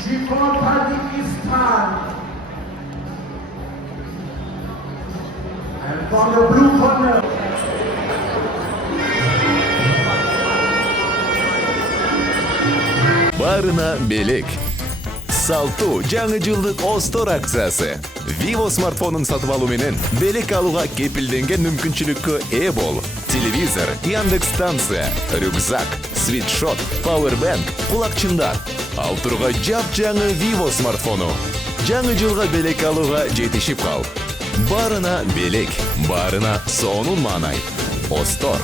Shikon Tajikistan. And from the blue corner. Барына белек. Салту жаңы жылдык Остор акциясы. Vivo смартфонун сатып алуу менен белек алууга кепилденген мүмкүнчүлүккө ээ бол. Телевизор, Яндекс станция, рюкзак, свитшот, пауэрбанк, кулакчындар. Ал турга жап-жаңы Vivo смартфону. Жаңы жылга белек алууга жетишип кал. Барына белек, барына сонун маанай. Остор.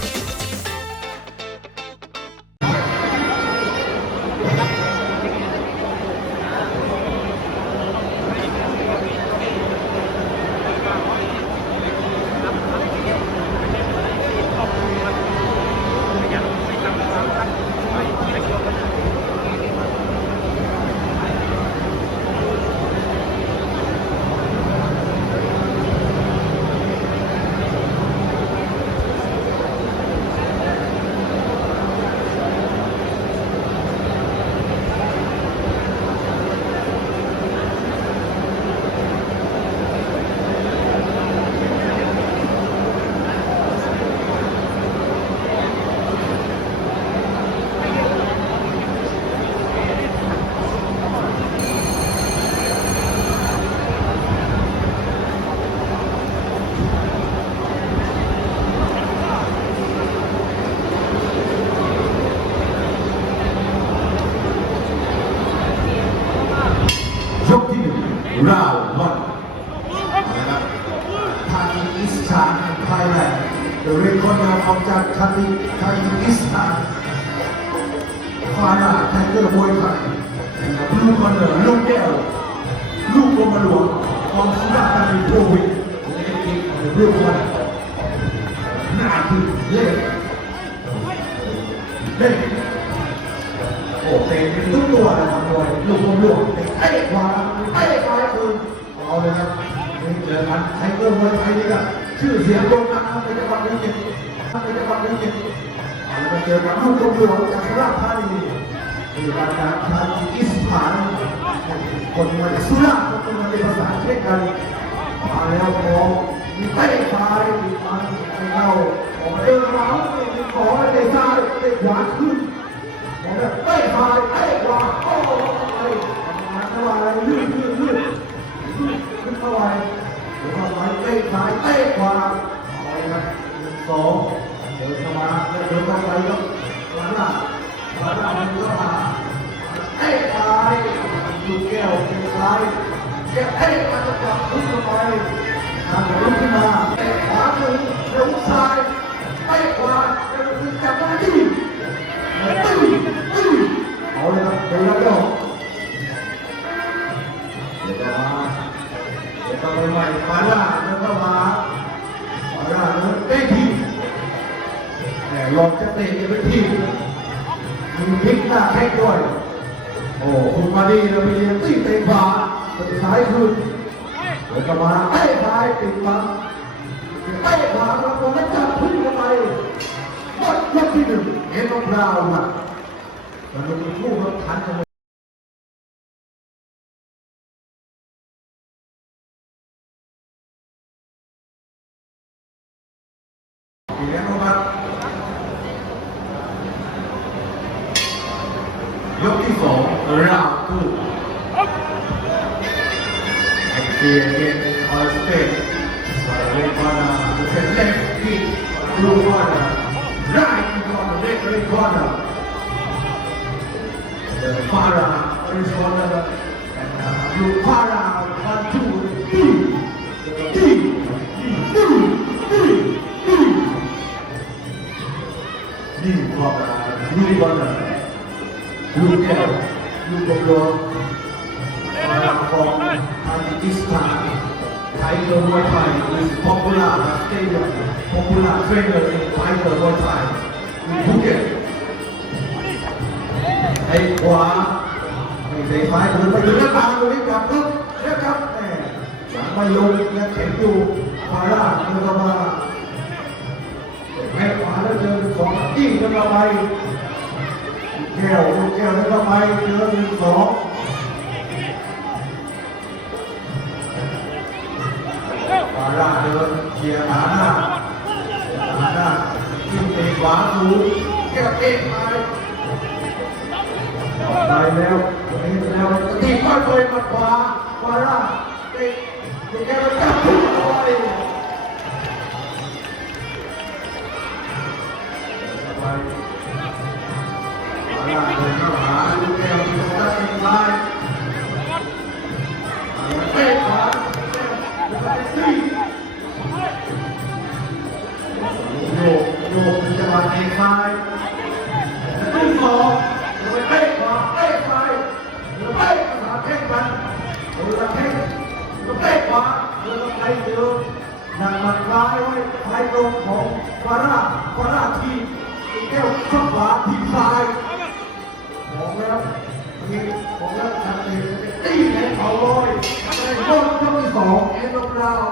Round one. Tajikistan and Thailand. The record of Tajikistan. Farah Tiger Muay Thai. And the blue corner, Luke Gale. Luke Gomalua. From Sudan and Province. The blue corner. 90 leg. Leg. โอ้เตะเป็นทุกตัวนะครับมวยลูกบอลลูกเตะขวาคือเอาเลยครับนี่เจอกันไทเกอร์มวยไทยนี่ก็ชื่อเสียงโด่งดังในจังหวัดภูเก็ตเอาแล้วมาเจอกับลูกบอลลูกจากสุราษฎร์ธานีนี่การทาจิกิสถานคนมาจากสุราษฎร์คนมาเป็นภาษาเช่นกันมาแล้วมองมีเตะซ้ายมีมันไม่เข้าออกเดินขวามีขอเตะซ้ายเตะขวาขึ้นเตะซ้ายเตะขวาโอ้ยมาเข้าไปลื่นขึ้นเข้าไปเตะซ้ายเตะขวาเอาเลยครับ1-2เดินเข้ามาเดินเข้าไปครับหลังมันก็มาเตะซ้ายลูกแก้วเป็นซ้ายแก้วเตะมาจะกลับขึ้นเข้าไปทางลุกขึ้นมาเตะขวาหนึ่งลุกซ้ายเตะขวาคือจับได้ที่เอาเลยครับเดินแล้วก็เดี๋ยวก็ใหม่มาล่าแล้วก็มาล่าแล้วเตะทีแต่หลอกจะเตะจะเป็นทีมีพลิกหน้าแข้งด้วยโอ้คุณมาดีเราไปเรียนตีเตะขวาเตะซ้ายคืนแล้วก็มาเตะซ้ายติดมาเตะขวาแล้วก็จับขึ้นเข้าไปหมดยกที่หนึ่งเห็นของเรานะมันเป็นผู้รับทันกันอีกแล้วครับยกที่สองราบคู่ไอเกียร์เกมคอยสเตทเรคอร์ดเป็นเล็กที่ลูกคอร์ดไรที่คอร์ดเล็กเรคอร์ดFarah is one of the blue Farah 1, 2, 3 นี่ก็นี่ก็ลูกแก้วลูกบอลลูนของทาจิกิสถานไทเกอร์มวยไทย is popular stadium popular trainer in Tiger Muay Thai in Phuket ไอ้ขวาไม่ใช่ซ้ายคือไปถึงหน้าต่างตรงนี้กลับปุ๊บนะครับแหมหลังไม่ลงยังเข็นอยู่ฟาร่าเดินเข้ามาแพ้ขวาแล้วเจอ2จิ้งกันเข้าไปแก้วแล้วเข้าไปเจอ1-2 เดินเขี่ยขาหน้าจิ้มเตะขวาสูงแก้วเตะไปแล้วตีป้ายเลยมาขวาล่างเตะแก้วจับทุกตัวเลยไปล่างเลยเข้าหาลูกแก้วที่ตั้งซ้ายเตะขวาแล้วก็ตีโยกจังหวะเตะซ้ายลูกสองเตะขวาเตะซ้ายเตะขวาเตะมันเตะขวาไปเดินนั่งมันร้ายไว้ไปตรงของวาร่าทีแก้วข้างขวาทีซ้ายของแล้วชัดเจนตีแขนเขาลอยในรอบที่สองเอ็นด์ราว